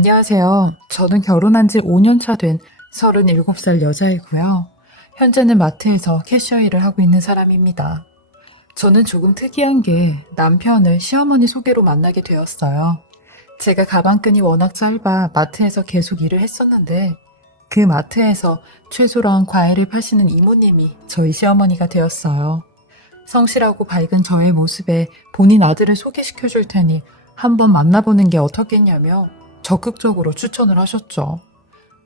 안녕하세요. 저는 결혼한 지 5년 차 된 37살 여자이고요. 현재는 마트에서 캐셔 일을 하고 있는 사람입니다. 저는 조금 특이한 게 남편을 시어머니 소개로 만나게 되었어요. 제가 가방끈이 워낙 짧아 마트에서 계속 일을 했었는데 그 마트에서 채소랑 과일을 파시는 이모님이 저희 시어머니가 되었어요. 성실하고 밝은 저의 모습에 본인 아들을 소개시켜 줄 테니 한번 만나보는 게 어떻겠냐며 적극적으로 추천을 하셨죠.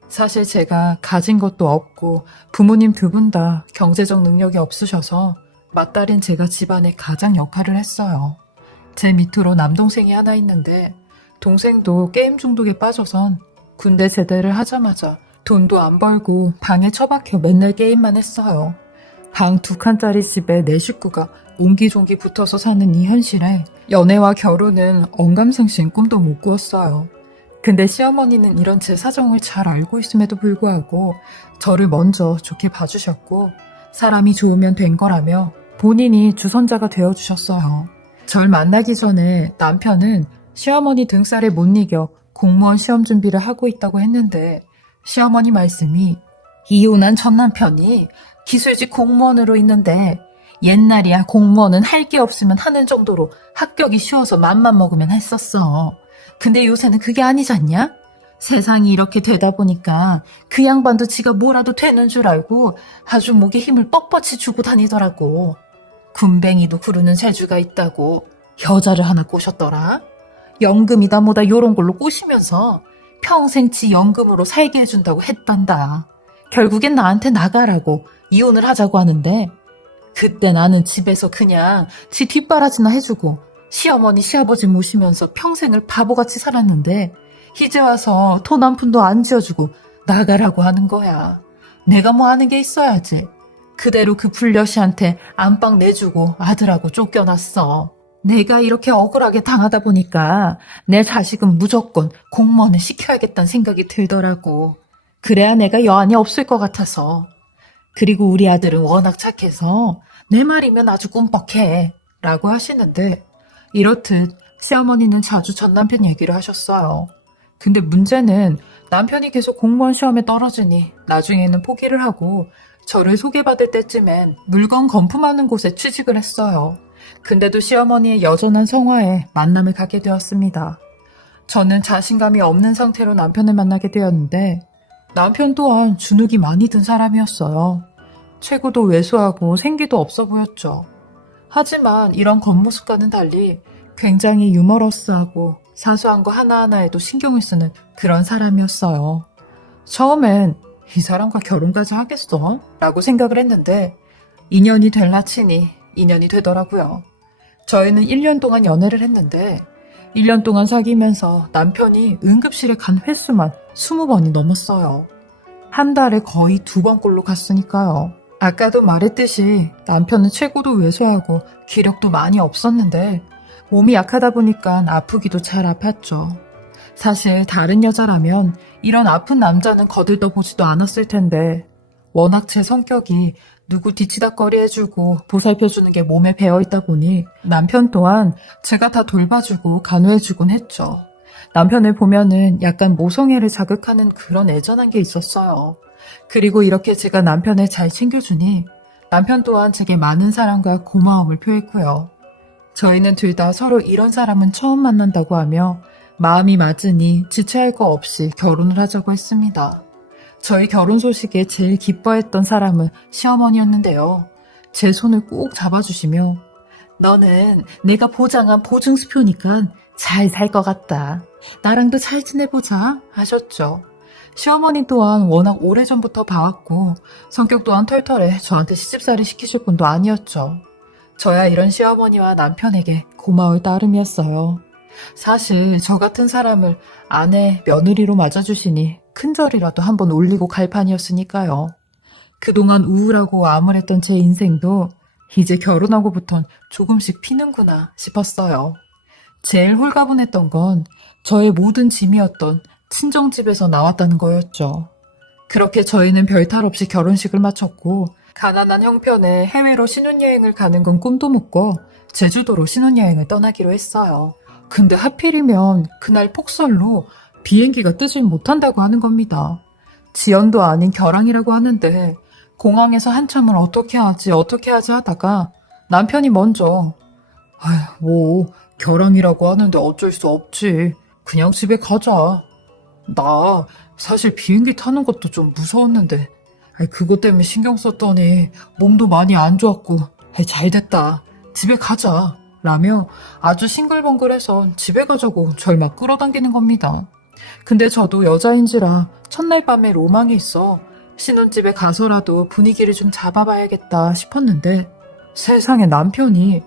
사실 제가 가진 것도 없고 부모님 두 분 다 경제적 능력이 없으셔서 맏딸인 제가 집안의 가장 역할을 했어요. 제 밑으로 남동생이 하나 있는데 동생도 게임 중독에 빠져선 군대 제대를 하자마자 돈도 안 벌고 방에 처박혀 맨날 게임만 했어요. 방 2칸짜리 집에 네 식구가 옹기종기 붙어서 사는 이 현실에 연애와 결혼은 언감생심 꿈도 못 꾸었어요. 근데 시어머니는 이런 제 사정을 잘 알고 있음에도 불구하고 저를 먼저 좋게 봐주셨고 사람이 좋으면 된 거라며 본인이 주선자가 되어주셨어요. 절 만나기 전에 남편은 시어머니 등살에 못 이겨 공무원 시험 준비를 하고 있다고 했는데 시어머니 말씀이 이혼한 전 남편이 기술직 공무원으로 있는데 옛날이야 공무원은 할 게 없으면 하는 정도로 합격이 쉬워서 맘만 먹으면 했었어. 근데 요새는 그게 아니잖냐? 세상이 이렇게 되다 보니까 그 양반도 지가 뭐라도 되는 줄 알고 아주 목에 힘을 뻣뻣이 주고 다니더라고. 군뱅이도 구르는 재주가 있다고 여자를 하나 꼬셨더라. 연금이다 뭐다 요런 걸로 꼬시면서 평생치 연금으로 살게 해준다고 했단다. 결국엔 나한테 나가라고 이혼을 하자고 하는데 그때 나는 집에서 그냥 지 뒷바라지나 해주고 시어머니 시아버지 모시면서 평생을 바보같이 살았는데 이제 와서 돈 한 푼도 안 지어주고 나가라고 하는 거야. 내가 뭐 하는 게 있어야지. 그대로 그 불려시한테 안방 내주고 아들하고 쫓겨났어. 내가 이렇게 억울하게 당하다 보니까 내 자식은 무조건 공무원을 시켜야겠다는 생각이 들더라고. 그래야 내가 여한이 없을 것 같아서. 그리고 우리 아들은 워낙 착해서 내 말이면 아주 꿈뻑해 라고 하시는데 이렇듯 시어머니는 자주 전 남편 얘기를 하셨어요. 근데 문제는 남편이 계속 공무원 시험에 떨어지니 나중에는 포기를 하고 저를 소개받을 때쯤엔 물건 거품하는 곳에 취직을 했어요. 근데도 시어머니의 여전한 성화에 만남을 갖게 되었습니다. 저는 자신감이 없는 상태로 남편을 만나게 되었는데 남편 또한 주눅이 많이 든 사람이었어요. 체구도 왜소하고 생기도 없어 보였죠. 하지만 이런 겉모습과는 달리 굉장히 유머러스하고 사소한 거 하나하나에도 신경을 쓰는 그런 사람이었어요. 처음엔 이 사람과 결혼까지 하겠어? 라고 생각을 했는데 인연이 될라 치니 인연이 되더라고요. 저희는 1년 동안 연애를 했는데 1년 동안 사귀면서 남편이 응급실에 간 횟수만 20번이 넘었어요. 한 달에 거의 2번꼴로 갔으니까요. 아까도 말했듯이 남편은 체구도 왜소하고 기력도 많이 없었는데 몸이 약하다 보니까 아프기도 잘 아팠죠. 사실 다른 여자라면 이런 아픈 남자는 거들떠보지도 않았을 텐데 워낙 제 성격이 누구 뒤치다꺼리 해주고 보살펴주는 게 몸에 배어있다 보니 남편 또한 제가 다 돌봐주고 간호해주곤 했죠. 남편을 보면은 약간 모성애를 자극하는 그런 애전한 게 있었어요. 그리고 이렇게 제가 남편을 잘 챙겨주니 남편 또한 제게 많은 사랑과 고마움을 표했고요. 저희는 둘 다 서로 이런 사람은 처음 만난다고 하며 마음이 맞으니 지체할 거 없이 결혼을 하자고 했습니다. 저희 결혼 소식에 제일 기뻐했던 사람은 시어머니였는데요. 제 손을 꼭 잡아주시며 너는 내가 보장한 보증수표니까 잘 살 것 같다. 나랑도 잘 지내보자 하셨죠. 시어머니 또한 워낙 오래전부터 봐왔고 성격 또한 털털해 저한테 시집살이 시키실 분도 아니었죠. 저야 이런 시어머니와 남편에게 고마울 따름이었어요. 사실 저 같은 사람을 아내, 며느리로 맞아주시니 큰절이라도 한번 올리고 갈 판이었으니까요. 그동안 우울하고 암울했던 제 인생도 이제 결혼하고부턴 조금씩 피는구나 싶었어요. 제일 홀가분했던 건 저의 모든 짐이었던 친정집에서 나왔다는 거였죠. 그렇게 저희는 별탈 없이 결혼식을 마쳤고 가난한 형편에 해외로 신혼여행을 가는 건 꿈도 못 꿔 제주도로 신혼여행을 떠나기로 했어요. 근데 하필이면 그날 폭설로 비행기가 뜨질 못한다고 하는 겁니다. 지연도 아닌 결항이라고 하는데 공항에서 한참을 어떻게 하지 하다가 남편이 먼저 결항이라고 하는데 어쩔 수 없지. 그냥 집에 가자. 나 사실 비행기 타는 것도 좀 무서웠는데 그것 때문에 신경 썼더니 몸도 많이 안 좋았고 잘 됐다. 집에 가자. 라며 아주 싱글벙글해서 집에 가자고 절 막 끌어당기는 겁니다. 근데 저도 여자인지라 첫날 밤에 로망이 있어 신혼집에 가서라도 분위기를 좀 잡아봐야겠다 싶었는데 세상에 남편이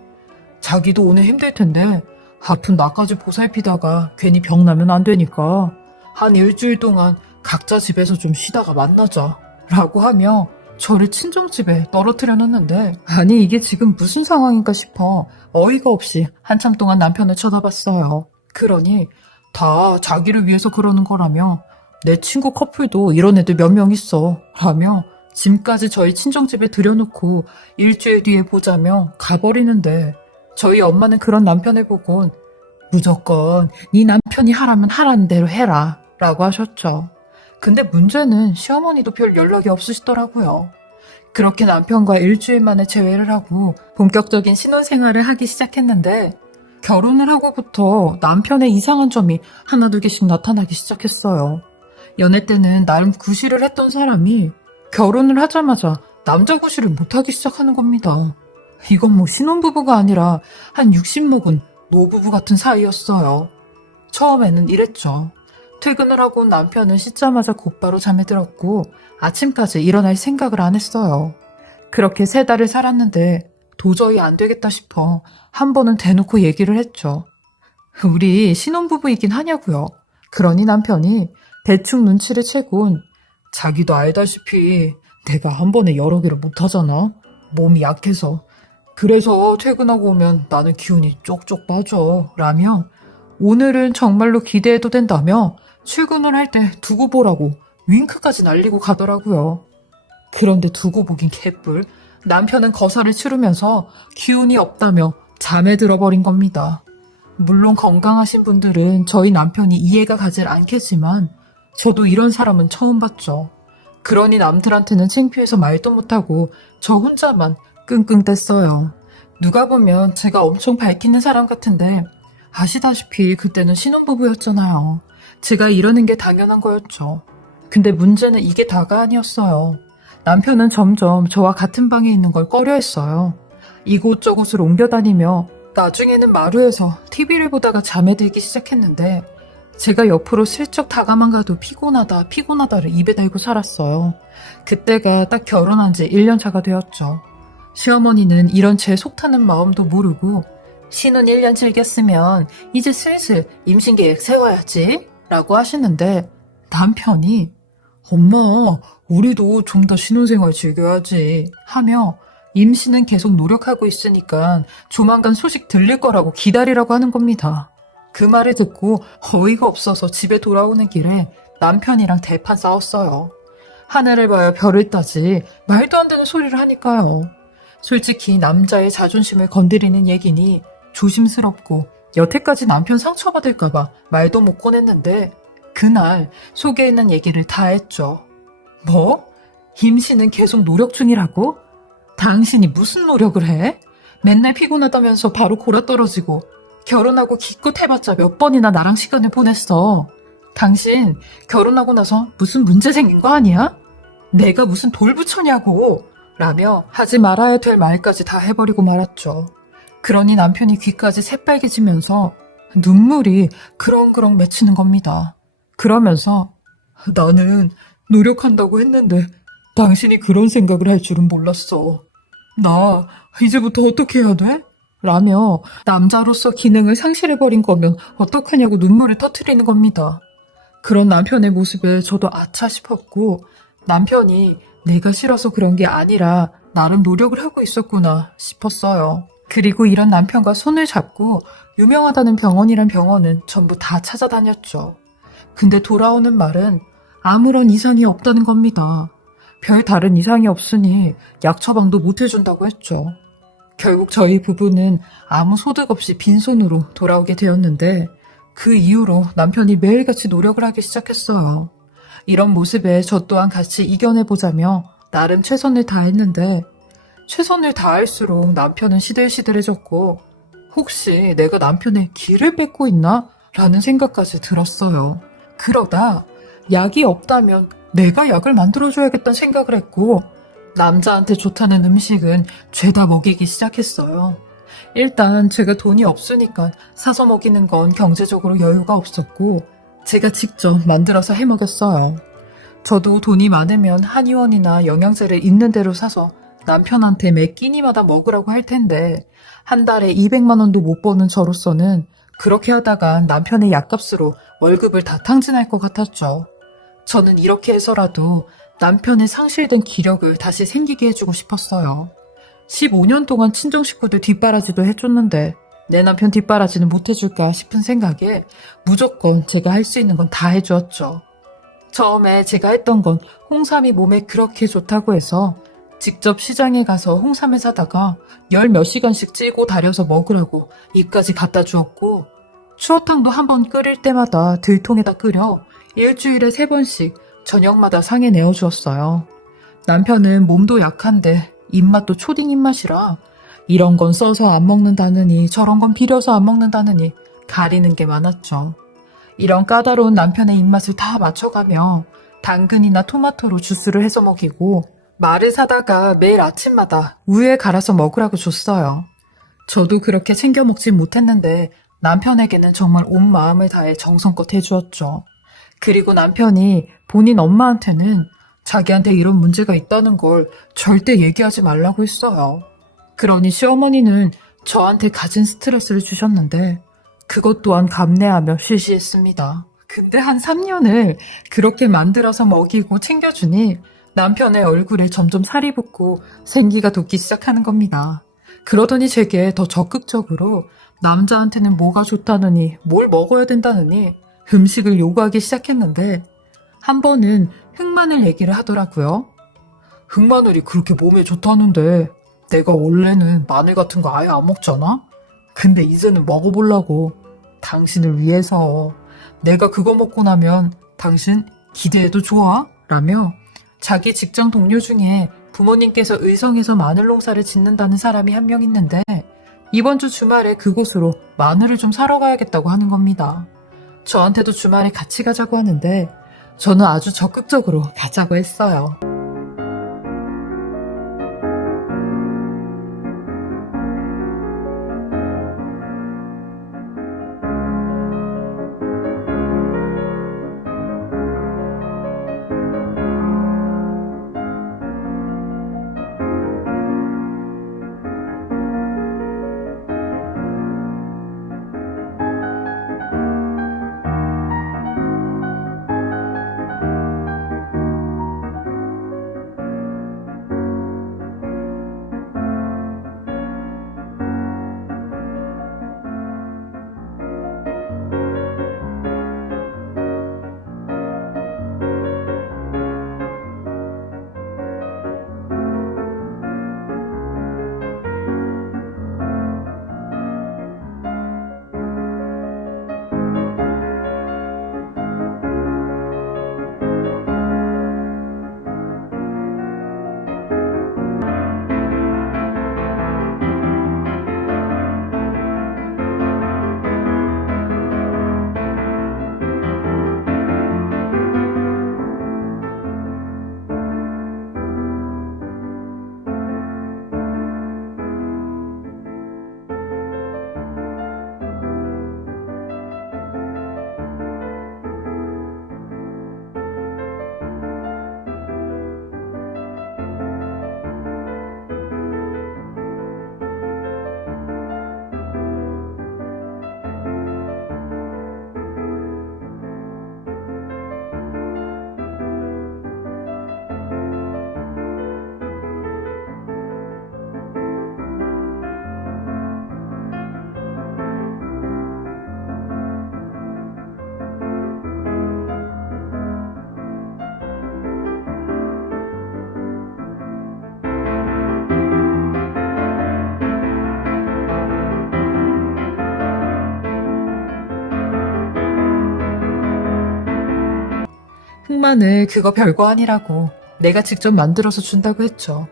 자기도 오늘 힘들 텐데 아픈 나까지 보살피다가 괜히 병나면 안 되니까 한 일주일 동안 각자 집에서 좀 쉬다가 만나자 라고 하며 저를 친정집에 떨어뜨려 놓는데 아니 이게 지금 무슨 상황인가 싶어 어이가 없이 한참 동안 남편을 쳐다봤어요. 그러니 다 자기를 위해서 그러는 거라며 내 친구 커플도 이런 애들 몇 명 있어 라며 짐까지 저희 친정집에 들여놓고 일주일 뒤에 보자며 가버리는데 저희 엄마는 그런 남편을 보곤 무조건 네 남편이 하라면 하라는 대로 해라 라고 하셨죠. 근데 문제는 시어머니도 별 연락이 없으시더라고요. 그렇게 남편과 일주일 만에 재회를 하고 본격적인 신혼생활을 하기 시작했는데 결혼을 하고부터 남편의 이상한 점이 하나둘 개씩 나타나기 시작했어요. 연애 때는 나름 구실을 했던 사람이 결혼을 하자마자 남자 구실을 못하기 시작하는 겁니다. 이건 뭐 신혼부부가 아니라 한 60 먹은 노부부 같은 사이였어요. 처음에는 이랬죠. 퇴근을 하고 온 남편은 씻자마자 곧바로 잠에 들었고 아침까지 일어날 생각을 안 했어요. 그렇게 3달을 살았는데 도저히 안 되겠다 싶어 한 번은 대놓고 얘기를 했죠. 우리 신혼부부이긴 하냐고요. 그러니 남편이 대충 눈치를 채곤 자기도 알다시피 내가 한 번에 여러 개를 못하잖아. 몸이 약해서. 그래서 퇴근하고 오면 나는 기운이 쪽쪽 빠져 라며 오늘은 정말로 기대해도 된다며 출근을 할 때 두고 보라고 윙크까지 날리고 가더라고요. 그런데 두고 보긴 개뿔. 남편은 거사를 치르면서 기운이 없다며 잠에 들어버린 겁니다. 물론 건강하신 분들은 저희 남편이 이해가 가질 않겠지만 저도 이런 사람은 처음 봤죠. 그러니 남들한테는 창피해서 말도 못하고 저 혼자만 끙끙댔어요. 누가 보면 제가 엄청 밝히는 사람 같은데 아시다시피 그때는 신혼부부였잖아요. 제가 이러는 게 당연한 거였죠. 근데 문제는 이게 다가 아니었어요. 남편은 점점 저와 같은 방에 있는 걸 꺼려했어요. 이곳저곳을 옮겨다니며 나중에는 마루에서 TV를 보다가 잠에 들기 시작했는데 제가 옆으로 슬쩍 다가만 가도 피곤하다를 입에 달고 살았어요. 그때가 딱 결혼한 지 1년 차가 되었죠. 시어머니는 이런 제 속타는 마음도 모르고 신혼 1년 즐겼으면 이제 슬슬 임신 계획 세워야지 라고 하시는데 남편이 엄마 우리도 좀 더 신혼생활 즐겨야지 하며 임신은 계속 노력하고 있으니까 조만간 소식 들릴 거라고 기다리라고 하는 겁니다. 그 말을 듣고 어이가 없어서 집에 돌아오는 길에 남편이랑 대판 싸웠어요. 하늘을 봐야 별을 따지 말도 안 되는 소리를 하니까요. 솔직히 남자의 자존심을 건드리는 얘기니 조심스럽고 여태까지 남편 상처받을까봐 말도 못 꺼냈는데 그날 속에 있는 얘기를 다 했죠. 뭐? 임신은 계속 노력 중이라고? 당신이 무슨 노력을 해? 맨날 피곤하다면서 바로 골아떨어지고 결혼하고 기껏 해봤자 몇 번이나 나랑 시간을 보냈어. 당신 결혼하고 나서 무슨 문제 생긴 거 아니야? 내가 무슨 돌부처냐고 라며 하지 말아야 될 말까지 다 해버리고 말았죠. 그러니 남편이 귀까지 새빨개지면서 눈물이 그렁그렁 맺히는 겁니다. 그러면서 나는 노력한다고 했는데 당신이 그런 생각을 할 줄은 몰랐어. 나 이제부터 어떻게 해야 돼? 라며 남자로서 기능을 상실해버린 거면 어떡하냐고 눈물을 터뜨리는 겁니다. 그런 남편의 모습에 저도 아차 싶었고 남편이 내가 싫어서 그런 게 아니라 나름 노력을 하고 있었구나 싶었어요. 그리고 이런 남편과 손을 잡고 유명하다는 병원이란 병원은 전부 다 찾아다녔죠. 근데 돌아오는 말은 아무런 이상이 없다는 겁니다. 별 다른 이상이 없으니 약 처방도 못 해준다고 했죠. 결국 저희 부부는 아무 소득 없이 빈손으로 돌아오게 되었는데 그 이후로 남편이 매일같이 노력을 하기 시작했어요. 이런 모습에 저 또한 같이 이겨내보자며 나름 최선을 다했는데 최선을 다할수록 남편은 시들시들해졌고 혹시 내가 남편의 기를 뺏고 있나? 라는 생각까지 들었어요. 그러다 약이 없다면 내가 약을 만들어줘야겠다는 생각을 했고 남자한테 좋다는 음식은 죄다 먹이기 시작했어요. 일단 제가 돈이 없으니까 사서 먹이는 건 경제적으로 여유가 없었고 제가 직접 만들어서 해 먹였어요. 저도 돈이 많으면 한의원이나 영양제를 있는 대로 사서 남편한테 매 끼니마다 먹으라고 할 텐데 한 달에 200만 원도 못 버는 저로서는 그렇게 하다가 남편의 약값으로 월급을 다 탕진할 것 같았죠. 저는 이렇게 해서라도 남편의 상실된 기력을 다시 생기게 해주고 싶었어요. 15년 동안 친정 식구들 뒷바라지도 해줬는데 내 남편 뒷바라지는 못 해줄까 싶은 생각에 무조건 제가 할 수 있는 건 다 해주었죠. 처음에 제가 했던 건 홍삼이 몸에 그렇게 좋다고 해서 직접 시장에 가서 홍삼을 사다가 열 몇 시간씩 찌고 달여서 먹으라고 입까지 갖다 주었고 추어탕도 한 번 끓일 때마다 들통에다 끓여 일주일에 3번씩 저녁마다 상에 내어주었어요. 남편은 몸도 약한데 입맛도 초딩 입맛이라 이런 건 써서 안 먹는다느니 저런 건 비려서 안 먹는다느니 가리는 게 많았죠. 이런 까다로운 남편의 입맛을 다 맞춰가며 당근이나 토마토로 주스를 해서 먹이고 말을 사다가 매일 아침마다 우유에 갈아서 먹으라고 줬어요. 저도 그렇게 챙겨 먹진 못했는데 남편에게는 정말 온 마음을 다해 정성껏 해주었죠. 그리고 남편이 본인 엄마한테는 자기한테 이런 문제가 있다는 걸 절대 얘기하지 말라고 했어요. 그러니 시어머니는 저한테 가진 스트레스를 주셨는데 그것 또한 감내하며 쉬쉬했습니다. 근데 한 3년을 그렇게 만들어서 먹이고 챙겨주니 남편의 얼굴에 점점 살이 붙고 생기가 돋기 시작하는 겁니다. 그러더니 제게 더 적극적으로 남자한테는 뭐가 좋다느니 뭘 먹어야 된다느니 음식을 요구하기 시작했는데 한 번은 흑마늘 얘기를 하더라고요. 흑마늘이 그렇게 몸에 좋다는데 내가 원래는 마늘 같은 거 아예 안 먹잖아? 근데 이제는 먹어보려고. 당신을 위해서. 내가 그거 먹고 나면 당신 기대해도 좋아? 라며 자기 직장 동료 중에 부모님께서 의성에서 마늘 농사를 짓는다는 사람이 한 명 있는데 이번 주 주말에 그곳으로 마늘을 좀 사러 가야겠다고 하는 겁니다. 저한테도 주말에 같이 가자고 하는데 저는 아주 적극적으로 가자고 했어요. 흑마늘 그거 별거 아니라고 내가 직접 만들어서 준다고 했죠.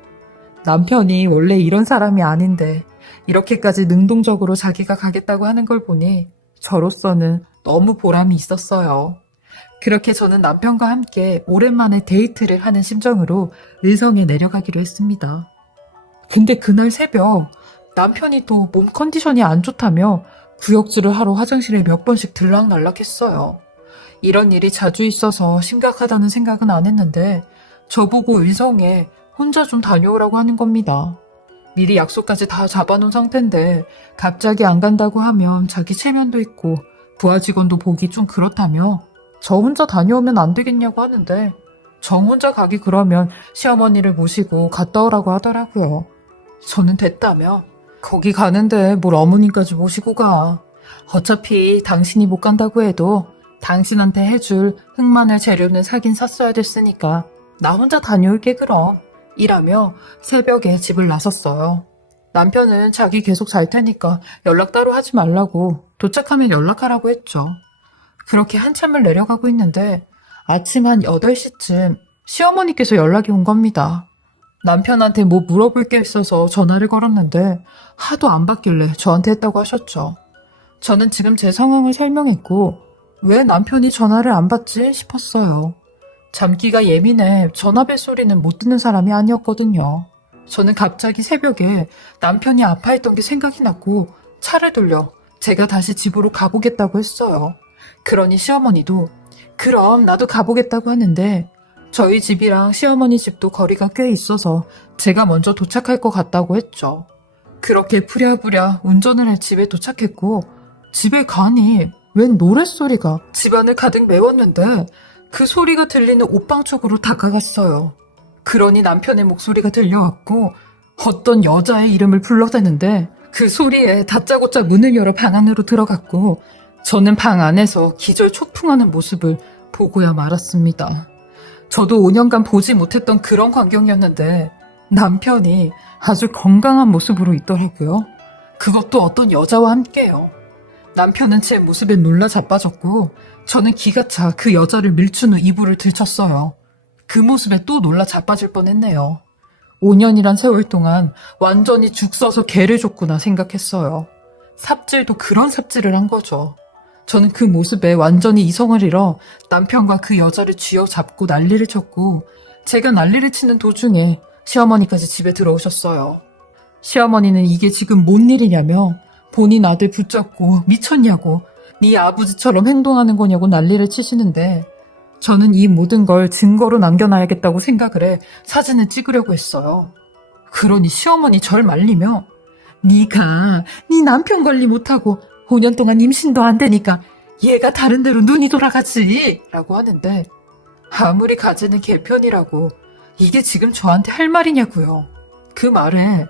남편이 원래 이런 사람이 아닌데 이렇게까지 능동적으로 자기가 가겠다고 하는 걸 보니 저로서는 너무 보람이 있었어요. 그렇게 저는 남편과 함께 오랜만에 데이트를 하는 심정으로 의성에 내려가기로 했습니다. 근데 그날 새벽 남편이 또 몸 컨디션이 안 좋다며 구역질을 하러 화장실에 몇 번씩 들락날락했어요. 이런 일이 자주 있어서 심각하다는 생각은 안 했는데 저보고 의성에 혼자 좀 다녀오라고 하는 겁니다. 미리 약속까지 다 잡아놓은 상태인데 갑자기 안 간다고 하면 자기 체면도 있고 부하 직원도 보기 좀 그렇다며 저 혼자 다녀오면 안 되겠냐고 하는데 저 혼자 가기 그러면 시어머니를 모시고 갔다 오라고 하더라고요. 저는 됐다며 거기 가는데 뭘 어머님까지 모시고 가. 어차피 당신이 못 간다고 해도 당신한테 해줄 흑마늘 재료는 사긴 샀어야 됐으니까 나 혼자 다녀올게 그럼. 이라며 새벽에 집을 나섰어요. 남편은 자기 계속 잘 테니까 연락 따로 하지 말라고 도착하면 연락하라고 했죠. 그렇게 한참을 내려가고 있는데 아침 한 8시쯤 시어머니께서 연락이 온 겁니다. 남편한테 뭐 물어볼 게 있어서 전화를 걸었는데 하도 안 받길래 저한테 했다고 하셨죠. 저는 지금 제 상황을 설명했고 왜 남편이 전화를 안 받지 싶었어요. 잠기가 예민해 전화 벨소리는 못 듣는 사람이 아니었거든요. 저는 갑자기 새벽에 남편이 아파했던 게 생각이 났고 차를 돌려 제가 다시 집으로 가보겠다고 했어요. 그러니 시어머니도 그럼 나도 가보겠다고 하는데 저희 집이랑 시어머니 집도 거리가 꽤 있어서 제가 먼저 도착할 것 같다고 했죠. 그렇게 부랴부랴 운전을 해 집에 도착했고 집에 가니 웬 노랫소리가 집안을 가득 메웠는데 그 소리가 들리는 옷방 쪽으로 다가갔어요. 그러니 남편의 목소리가 들려왔고 어떤 여자의 이름을 불러대는데 그 소리에 다짜고짜 문을 열어 방 안으로 들어갔고 저는 방 안에서 기절 초풍하는 모습을 보고야 말았습니다. 저도 5년간 보지 못했던 그런 광경이었는데 남편이 아주 건강한 모습으로 있더라고요. 그것도 어떤 여자와 함께요. 남편은 제 모습에 놀라 자빠졌고 저는 기가 차 그 여자를 밀친 후 이불을 들쳤어요. 그 모습에 또 놀라 자빠질 뻔했네요. 5년이란 세월 동안 완전히 죽 써서 개를 줬구나 생각했어요. 삽질도 그런 삽질을 한 거죠. 저는 그 모습에 완전히 이성을 잃어 남편과 그 여자를 쥐어잡고 난리를 쳤고 제가 난리를 치는 도중에 시어머니까지 집에 들어오셨어요. 시어머니는 이게 지금 뭔 일이냐며 본인 아들 붙잡고 미쳤냐고 네 아버지처럼 행동하는 거냐고 난리를 치시는데 저는 이 모든 걸 증거로 남겨놔야겠다고 생각을 해 사진을 찍으려고 했어요. 그러니 시어머니 절 말리며 네가 네 남편 관리 못하고 5년 동안 임신도 안 되니까 얘가 다른 데로 눈이 돌아가지 라고 하는데 아무리 가지는 개편이라고 이게 지금 저한테 할 말이냐고요. 그 말에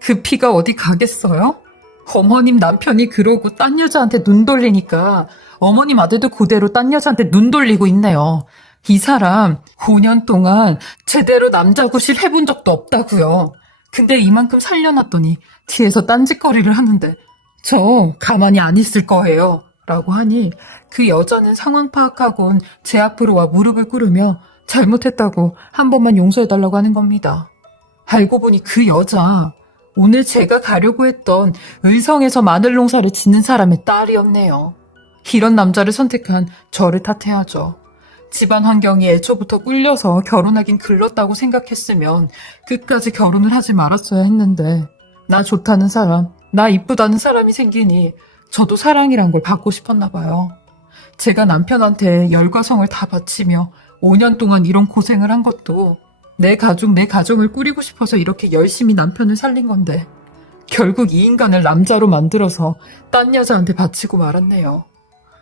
그 피가 어디 가겠어요? 어머님 남편이 그러고 딴 여자한테 눈 돌리니까 어머님 아들도 그대로 딴 여자한테 눈 돌리고 있네요. 이 사람 5년 동안 제대로 남자 구실 해본 적도 없다고요. 근데 이만큼 살려놨더니 뒤에서 딴짓거리를 하는데 저 가만히 안 있을 거예요. 라고 하니 그 여자는 상황 파악하곤 제 앞으로 와 무릎을 꿇으며 잘못했다고 한 번만 용서해달라고 하는 겁니다. 알고 보니 그 여자 오늘 제가 가려고 했던 의성에서 마늘 농사를 짓는 사람의 딸이었네요. 이런 남자를 선택한 저를 탓해야죠. 집안 환경이 애초부터 꿀려서 결혼하긴 글렀다고 생각했으면 끝까지 결혼을 하지 말았어야 했는데 나 좋다는 사람, 나 이쁘다는 사람이 생기니 저도 사랑이란 걸 받고 싶었나 봐요. 제가 남편한테 열과 성을 다 바치며 5년 동안 이런 고생을 한 것도 내 가족, 내 가정을 꾸리고 싶어서 이렇게 열심히 남편을 살린 건데 결국 이 인간을 남자로 만들어서 딴 여자한테 바치고 말았네요.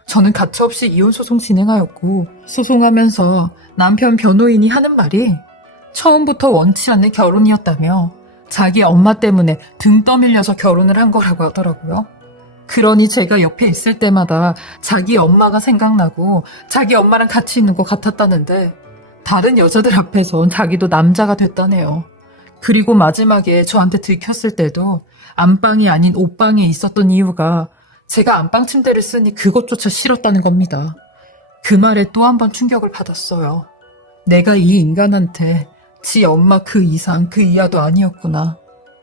저는 가차없이 이혼소송 진행하였고 소송하면서 남편 변호인이 하는 말이 처음부터 원치 않는 결혼이었다며 자기 엄마 때문에 등 떠밀려서 결혼을 한 거라고 하더라고요. 그러니 제가 옆에 있을 때마다 자기 엄마가 생각나고 자기 엄마랑 같이 있는 것 같았다는데 다른 여자들 앞에선 자기도 남자가 됐다네요. 그리고 마지막에 저한테 들켰을 때도 안방이 아닌 옷방에 있었던 이유가 제가 안방 침대를 쓰니 그것조차 싫었다는 겁니다. 그 말에 또 한 번 충격을 받았어요. 내가 이 인간한테 지 엄마 그 이상 그 이하도 아니었구나.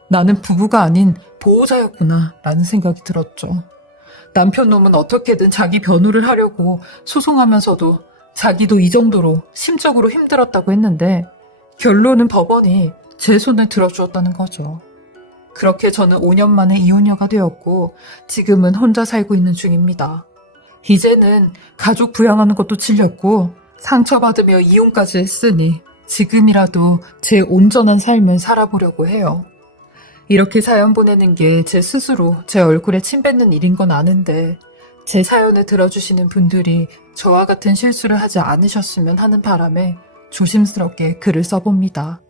나는 부부가 아닌 보호자였구나 라는 생각이 들었죠. 남편 놈은 어떻게든 자기 변호를 하려고 소송하면서도 자기도 이 정도로 심적으로 힘들었다고 했는데 결론은 법원이 제 손을 들어주었다는 거죠. 그렇게 저는 5년 만에 이혼녀가 되었고 지금은 혼자 살고 있는 중입니다. 이제는 가족 부양하는 것도 질렸고 상처받으며 이혼까지 했으니 지금이라도 제 온전한 삶을 살아보려고 해요. 이렇게 사연 보내는 게 제 스스로 제 얼굴에 침 뱉는 일인 건 아는데 제 사연을 들어주시는 분들이 저와 같은 실수를 하지 않으셨으면 하는 바람에 조심스럽게 글을 써봅니다.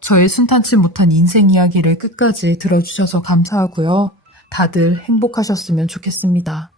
저의 순탄치 못한 인생 이야기를 끝까지 들어주셔서 감사하고요. 다들 행복하셨으면 좋겠습니다.